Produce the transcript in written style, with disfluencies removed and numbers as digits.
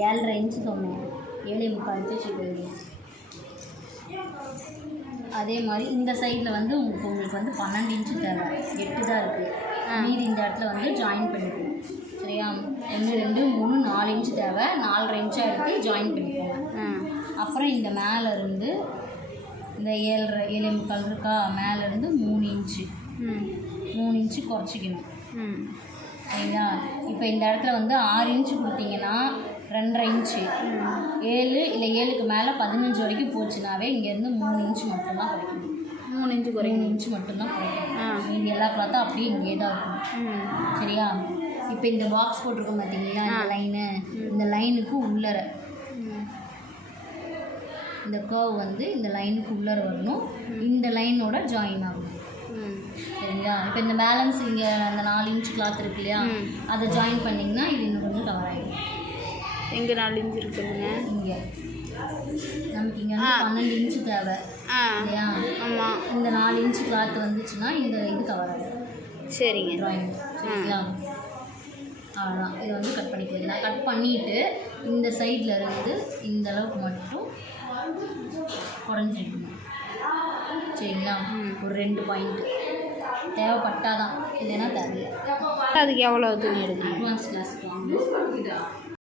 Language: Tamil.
7.5 இன்ச்சு சொன்னேன், 7.75 இன்ச்சு போயிடும். அதே மாதிரி இந்த சைடில் வந்து உங்களுக்கு வந்து 12 இன்ச்சு தேவை, 8 தான் இருக்குது. மீதி இந்த இடத்துல வந்து ஜாயின் பண்ணிக்கணும். சரியா? 1 2 3 4 இன்ச்சு தேவை, 4.5 இன்ச்சாக எடுத்து ஜாயின் பண்ணிக்கோங்க. அப்புறம் இந்த மேலேருந்து இந்த 7.75 இருக்கா, மேலேருந்து 3 இன்ச்சு 3 இன்ச்சு குறைச்சிக்கணும். சரிங்களா? இப்போ இந்த இடத்துல வந்து 6 இன்ச்சு கொடுத்தீங்கன்னா 2.5 இன்ச்சு, 7 இல்லை 7க்கு மேலே 15 வரைக்கும் போச்சுனாவே இங்கேருந்து 3 இன்ச்சு மட்டும்தான் குறைக்கணும். 3 இன்ச்சு 3 இன்ச்சு மட்டும்தான் குறைக்கணும். நீங்கள் எல்லா பார்த்தா அப்படியே இங்கே தான் இருக்கும். சரியா? இப்போ இந்த பாக்ஸ் போட்டிருக்கோம் பார்த்தீங்களா, இந்த லைனு, இந்த லைனுக்கு உள்ளர இந்த கர்வ் வந்து இந்த லைனுக்கு உள்ளர வரணும், இந்த லைனோட ஜாயின் ஆகணும். சரிங்களா? இப்போ இந்த பேலன்ஸ் இங்கே அந்த 4 இன்ச் கிளாத் இருக்கு இல்லையா, அதை ஜாயின் பண்ணிங்கன்னா இது இன்னும் கொஞ்சம் கவர் ஆகிடும். எங்கே 4 இன்ச் இருக்குதுங்க? இங்கே நமக்கு இங்கே வந்து 12 இன்ச்சு தேவை இல்லையா? ஆமாம். இந்த 4 இன்ச்சு கிளாத் வந்துச்சுன்னா இந்த இது கவர் ஆகிடும். சரிங்க. ட்ராயிங். சரிங்களா? அவ்வளோதான். இதை வந்து கட் பண்ணிக்கலாம். நான் கட் பண்ணிவிட்டு இந்த சைடில் இருந்து இந்த அளவுக்கு மட்டும் குறைஞ்சிக்கணும். சரிங்களா? ஒரு 2 பாயிண்ட்டு தேவைப்பட்டாதான், இல்லைன்னா தேவையில்லை. அதுக்கு எவ்வளோ துணி எடுக்கணும்? அட்வான்ஸ் கிளாஸுக்கு வாங்க.